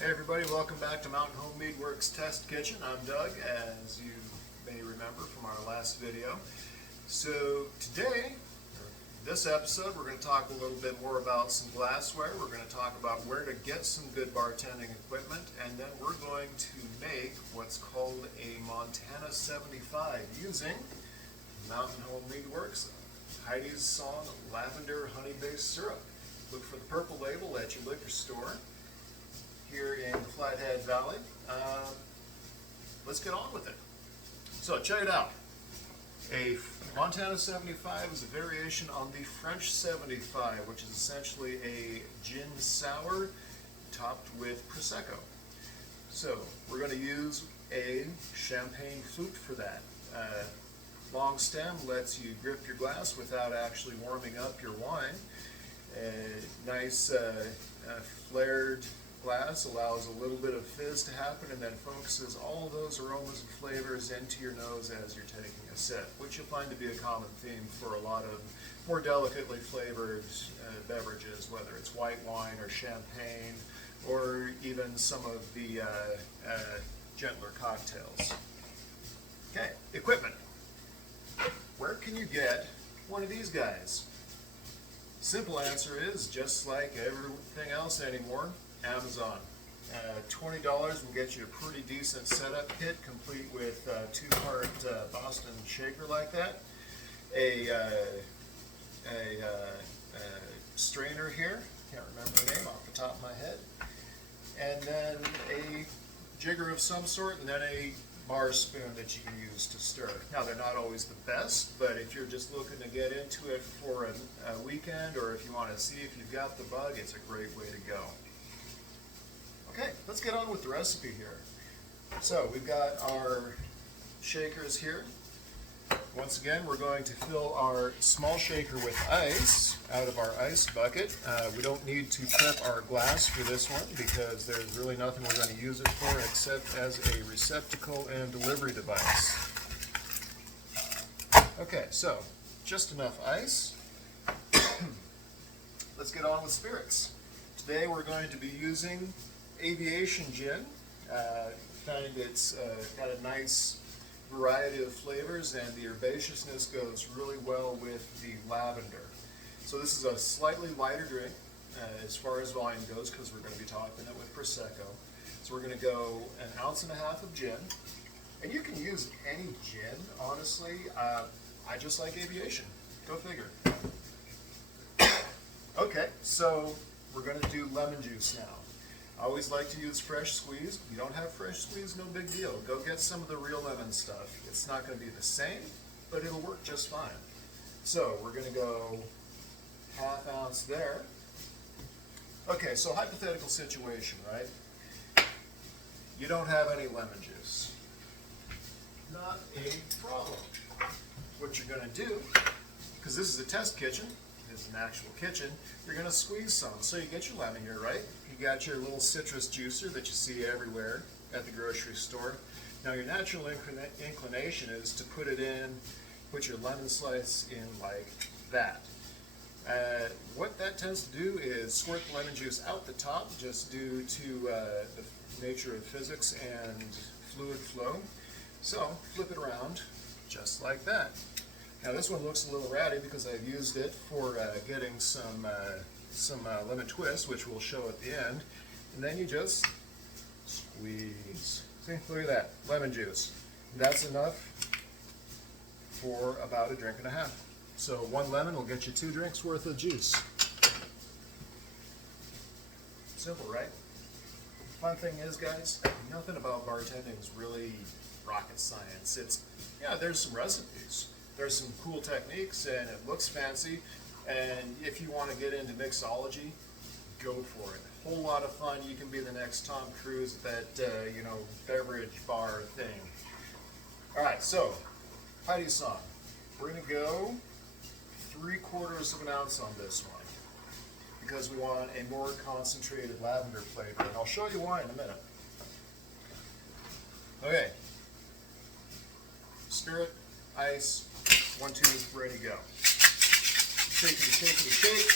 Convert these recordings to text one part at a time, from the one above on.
Hey everybody, welcome back to Mountain Home Mead Works Test Kitchen. I'm Doug, as you may remember from our last video. So today, this episode, we're going to talk a little bit more about some glassware. We're going to talk about where to get some good bartending equipment, and then we're going to make what's called a Montana 75 using Mountain Home Mead Works Heidi's Song Lavender Honey-Based Syrup. Look for the purple label at your liquor store here in Flathead Valley. Let's get on with it. So check it out. A Montana 75 is a variation on the French 75, which is essentially a gin sour topped with Prosecco. So we're going to use a champagne flute for that. Long stem lets you grip your glass without actually warming up your wine. A nice flared glass allows a little bit of fizz to happen and then focuses all of those aromas and flavors into your nose as you're taking a sip, which you'll find to be a common theme for a lot of more delicately flavored beverages, whether it's white wine or champagne or even some of the gentler cocktails. Okay, equipment. Where can you get one of these guys? Simple answer is, just like everything else anymore, Amazon. $20 will get you a pretty decent setup kit, complete with a two-part Boston shaker like that, a strainer here, can't remember the name off the top of my head, and then a jigger of some sort, and then a bar spoon that you can use to stir. Now, they're not always the best, but if you're just looking to get into it for a weekend, or if you want to see if you've got the bug, it's a great way to go. Okay, let's get on with the recipe here. So we've got our shakers here. Once again, we're going to fill our small shaker with ice out of our ice bucket. We don't need to prep our glass for this one because there's really nothing we're going to use it for except as a receptacle and delivery device. Okay, so just enough ice. Let's get on with spirits. Today we're going to be using Aviation Gin. Find it's got a nice variety of flavors, and the herbaceousness goes really well with the lavender. So this is a slightly lighter drink as far as volume goes, because we're going to be topping it with Prosecco. So we're going to go 1.5 ounces of gin, and you can use any gin, honestly. I just like Aviation. Go figure. Okay, so we're going to do lemon juice now. I always like to use fresh squeeze. If you don't have fresh squeeze, no big deal. Go get some of the real lemon stuff. It's not going to be the same, but it'll work just fine. So we're going to go 1/2 ounce there. Okay, so hypothetical situation, right? You don't have any lemon juice. Not a problem. What you're going to do, because this is a test kitchen, this is an actual kitchen, you're going to squeeze some. So you get your lemon here, right? You got your little citrus juicer that you see everywhere at the grocery store. Now your natural inclination is to put it in, put your lemon slice in like that. What that tends to do is squirt the lemon juice out the top, just due to the nature of physics and fluid flow. So flip it around just like that. Now this one looks a little ratty because I've used it for getting some lemon twist, which we'll show at the end. And then you just squeeze. See, look at that, lemon juice. That's enough for about 1.5 drinks. So 1 lemon will get you 2 drinks worth of juice. Simple, right? Fun thing is, guys, nothing about bartending is really rocket science. There's some recipes. There's some cool techniques, and it looks fancy. And if you want to get into mixology, go for it. A whole lot of fun. You can be the next Tom Cruise at that, beverage bar thing. All right, so Heidi's Song. We're going to go 3/4 ounce on this one because we want a more concentrated lavender flavor, and I'll show you why in a minute. Okay. Spirit, ice, 1, 2, ready to go. Shakety, shakety, shake.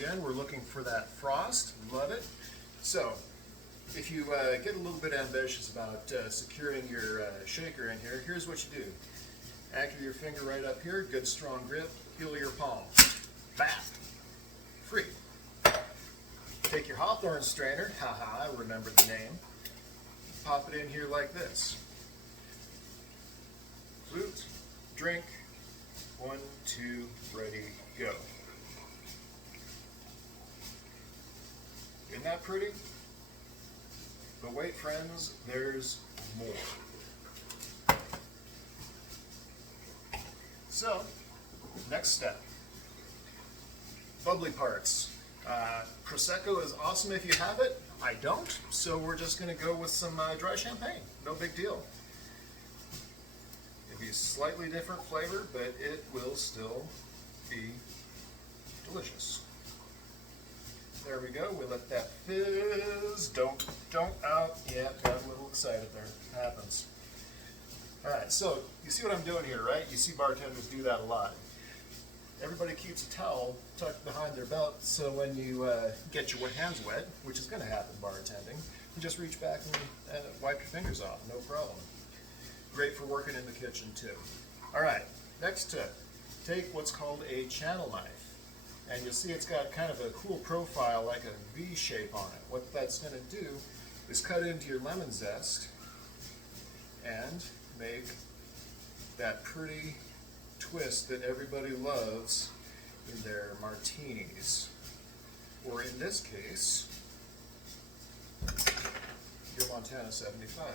again, we're looking for that frost. Love it. So, if you get a little bit ambitious about securing your shaker in here, here's what you do. Anchor your finger right up here, good strong grip, heel your palm. Bap! Free. Take your hawthorn strainer, haha, I remembered the name. Pop it in here like this. Flute, drink, 1, 2, ready, go. Isn't that pretty? But wait, friends, there's more. So, next step. Bubbly parts. Prosecco is awesome if you have it. I don't, so we're just going to go with some dry champagne. No big deal. It'll be a slightly different flavor, but it will still be delicious. There we go. We let that fizz. Don't out. Yeah, got a little excited there. Happens. All right, so you see what I'm doing here, right? You see bartenders do that a lot. Everybody keeps a towel tucked behind their belt, so when you get your hands wet, which is going to happen bartending, you just reach back and wipe your fingers off, no problem. Great for working in the kitchen too. All right, next tip. Take what's called a channel knife, and you'll see it's got kind of a cool profile like a V shape on it. What that's going to do is cut into your lemon zest and make that pretty twist that everybody loves in their martinis, or in this case, your Montana 75.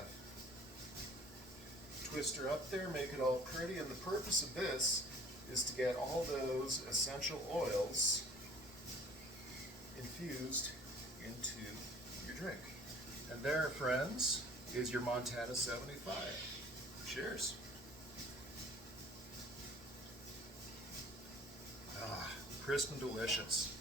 Twist her up there, make it all pretty, and the purpose of this is to get all those essential oils infused into your drink. And there, friends, is your Montana 75. Cheers. Crisp and delicious.